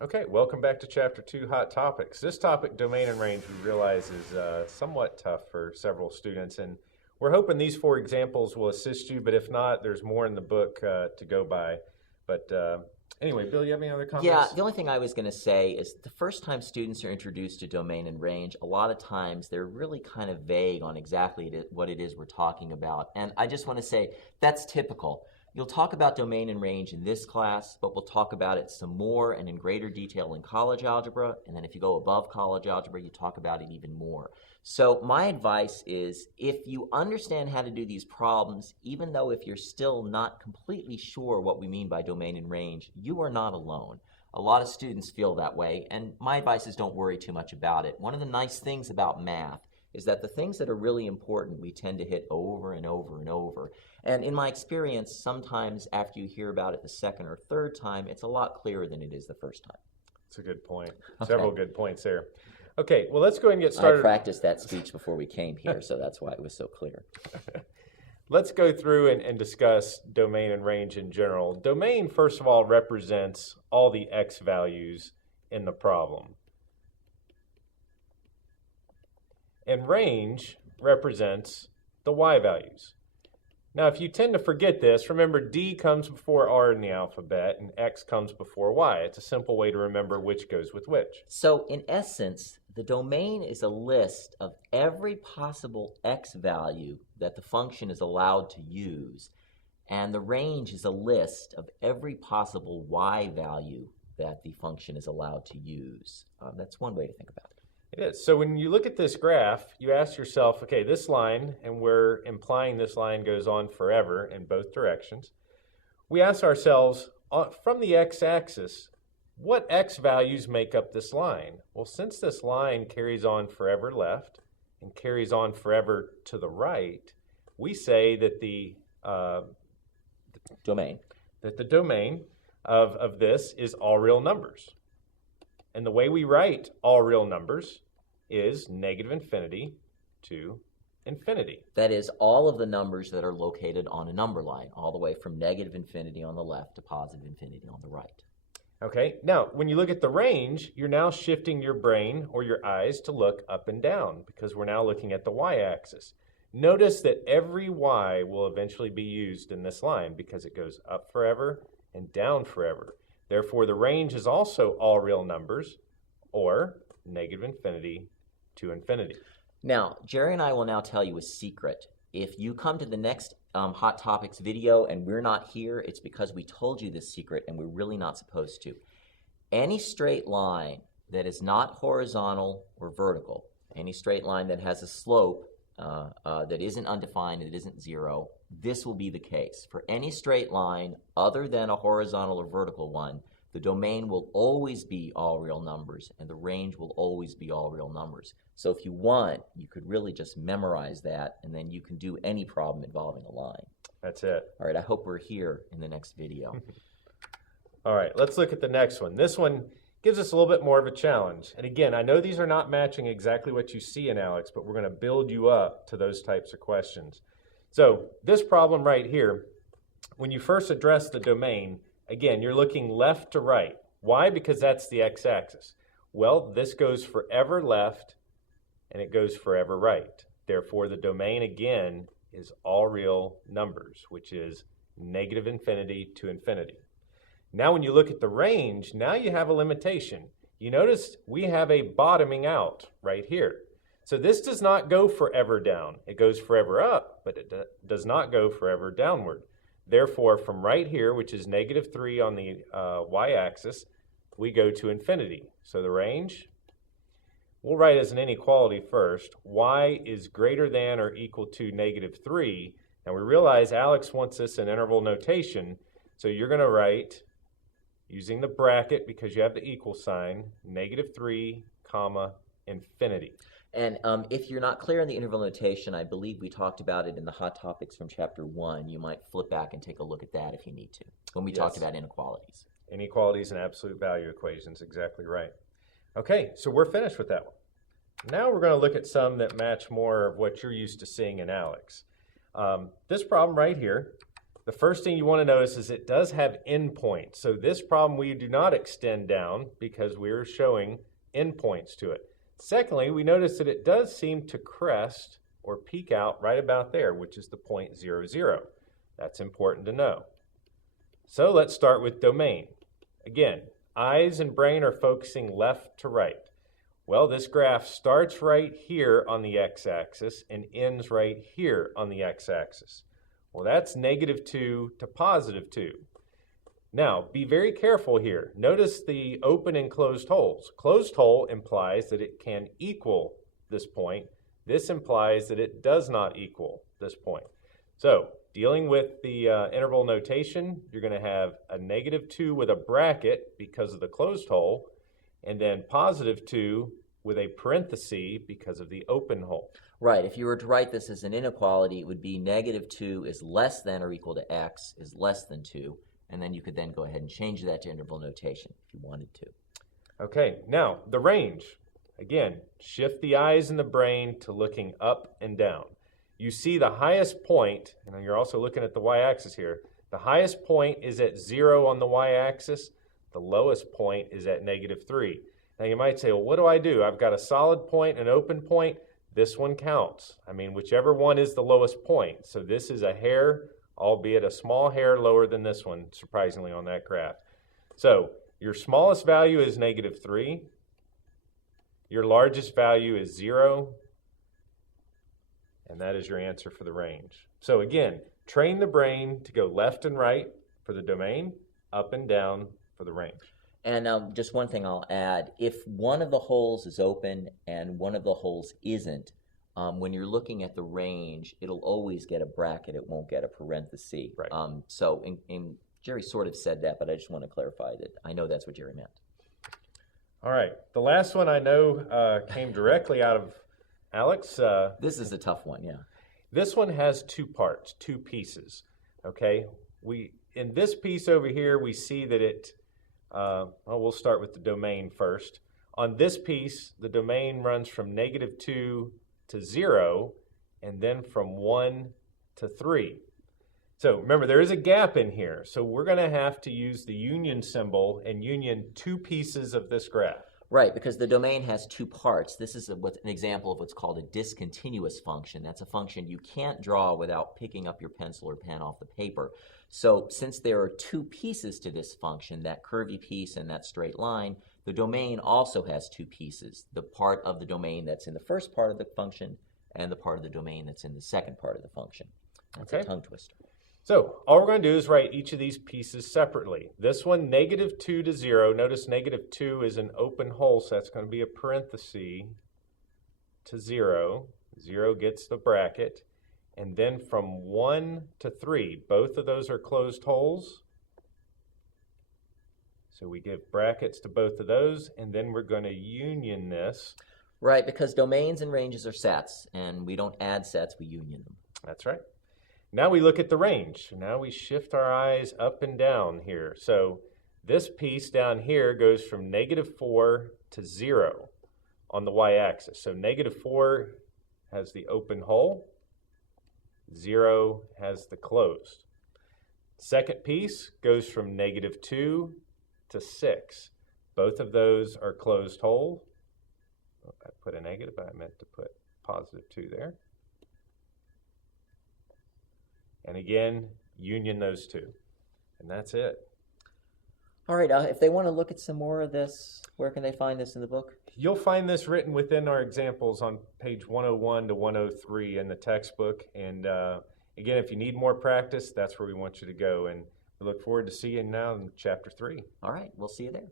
Okay, welcome back to Chapter 2, Hot Topics. This topic, domain and range, we realize is somewhat tough for several students, and we're hoping these four examples will assist you, but if not, there's more in the book to go by. But anyway, Bill, you have any other comments? Yeah, the only thing I was going to say is the first time students are introduced to domain and range, a lot of times they're really kind of vague on exactly what it is we're talking about. And I just want to say that's typical. You'll talk about domain and range in this class, but we'll talk about it some more and in greater detail in college algebra. And then if you go above college algebra, you talk about it even more. So my advice is if you understand how to do these problems, even though if you're still not completely sure what we mean by domain and range, you are not alone. A lot of students feel that way, and my advice is don't worry too much about it. One of the nice things about math is that the things that are really important we tend to hit over and over and over. And in my experience, sometimes after you hear about it the second or third time, it's a lot clearer than it is the first time. That's a good point. Okay. Several good points there. Okay, well, let's go ahead and get started. I practiced that speech before we came here, so that's why it was so clear. Let's go through and discuss domain and range in general. Domain, first of all, represents all the x values in the problem. And range represents the y values. Now, if you tend to forget this, remember D comes before R in the alphabet and X comes before Y. It's a simple way to remember which goes with which. So, in essence, the domain is a list of every possible X value that the function is allowed to use, and the range is a list of every possible Y value that the function is allowed to use. That's one way to think about it. It is. So when you look at this graph, you ask yourself, okay, this line, and we're implying this line goes on forever in both directions. We ask ourselves, from the x-axis, what x values make up this line? Well, since this line carries on forever left and carries on forever to the right, we say that the domain of this is all real numbers. And the way we write all real numbers is negative infinity to infinity. That is, all of the numbers that are located on a number line, all the way from negative infinity on the left to positive infinity on the right. Okay, now when you look at the range, you're now shifting your brain or your eyes to look up and down because we're now looking at the y-axis. Notice that every y will eventually be used in this line because it goes up forever and down forever. Therefore, the range is also all real numbers, or negative infinity to infinity. Now, Jerry and I will now tell you a secret. If you come to the next Hot Topics video and we're not here, it's because we told you this secret and we're really not supposed to. Any straight line that is not horizontal or vertical, any straight line that has a slope that isn't undefined, it isn't zero, this will be the case. For any straight line other than a horizontal or vertical one, the domain will always be all real numbers and the range will always be all real numbers. So if you want, you could really just memorize that and then you can do any problem involving a line. That's it. All right, I hope we're here in the next video. All right, let's look at the next one. This one gives us a little bit more of a challenge. And again, I know these are not matching exactly what you see in ALEKS, but we're going to build you up to those types of questions. So this problem right here, when you first address the domain, again, you're looking left to right. Why? Because that's the x-axis. Well, this goes forever left and it goes forever right. Therefore, the domain, again, is all real numbers, which is negative infinity to infinity. Now, when you look at the range, now you have a limitation. You notice we have a bottoming out right here. So this does not go forever down. It goes forever up, but it does not go forever downward. Therefore, from right here, which is negative 3 on the y-axis, we go to infinity. So the range, we'll write as an inequality first. Y is greater than or equal to negative 3. Now we realize ALEKS wants this in interval notation, so you're going to write, using the bracket because you have the equal sign, negative 3, comma, infinity. And if you're not clear on the interval notation, I believe we talked about it in the Hot Topics from Chapter 1. You might flip back and take a look at that if you need to, when we talked about inequalities. Inequalities and absolute value equations, exactly right. Okay, so we're finished with that one. Now we're going to look at some that match more of what you're used to seeing in ALEKS. This problem right here, the first thing you want to notice is it does have endpoints. So this problem we do not extend down because we're showing endpoints to it. Secondly, we notice that it does seem to crest or peak out right about there, which is the point 0, 0. That's important to know. So let's start with domain. Again, eyes and brain are focusing left to right. Well, this graph starts right here on the x-axis and ends right here on the x-axis. Well, that's -2 to +2. Now, be very careful here. Notice the open and closed holes. Closed hole implies that it can equal this point. This implies that it does not equal this point. So, dealing with the interval notation, you're going to have a -2 with a bracket because of the closed hole, and then +2 with a parenthesis because of the open hole. Right. If you were to write this as an inequality, it would be -2 is less than or equal to x is less than 2. And then you could then go ahead and change that to interval notation if you wanted to. Okay, now the range. Again, shift the eyes and the brain to looking up and down. You see the highest point, and you're also looking at the y-axis here, the highest point is at 0 on the y-axis, the lowest point is at -3. Now you might say, well, what do? I've got a solid point, an open point, this one counts. I mean, whichever one is the lowest point. So this is a hair, albeit a small hair lower than this one, surprisingly, on that graph. So your smallest value is -3. Your largest value is 0. And that is your answer for the range. So again, train the brain to go left and right for the domain, up and down for the range. And just one thing I'll add, if one of the holes is open and one of the holes isn't, when you're looking at the range, it'll always get a bracket. It won't get a parenthesis. Right. So Jerry sort of said that, but I just want to clarify that I know that's what Jerry meant. All right. The last one I know came directly out of Alex. This is a tough one, yeah. This one has two parts, two pieces. Okay. In this piece over here, we see that it, we'll start with the domain first. On this piece, the domain runs from -2 to 0, and then from 1 to 3. So remember, there is a gap in here. So we're going to have to use the union symbol and union two pieces of this graph. Right, because the domain has two parts. This is an example of what's called a discontinuous function. That's a function you can't draw without picking up your pencil or pen off the paper. So since there are two pieces to this function, that curvy piece and that straight line, the domain also has two pieces, the part of the domain that's in the first part of the function and the part of the domain that's in the second part of the function. That's a tongue twister. So all we're going to do is write each of these pieces separately. This one, -2 to 0. Notice -2 is an open hole, so that's going to be a parenthesis to 0. 0 gets the bracket. And then from 1 to 3, both of those are closed holes. So we give brackets to both of those, and then we're going to union this. Right, because domains and ranges are sets, and we don't add sets, we union them. That's right. Now we look at the range. Now we shift our eyes up and down here. So this piece down here goes from -4 to 0 on the y-axis. So -4 has the open hole. 0 has the closed. Second piece goes from -2 to 6. Both of those are closed hole. Oh, I put a negative, but I meant to put +2 there. And again, union those two. And that's it. All right, if they want to look at some more of this, where can they find this in the book? You'll find this written within our examples on page 101 to 103 in the textbook. And again, if you need more practice, that's where we want you to go. And we look forward to seeing you now in chapter 3. All right, we'll see you there.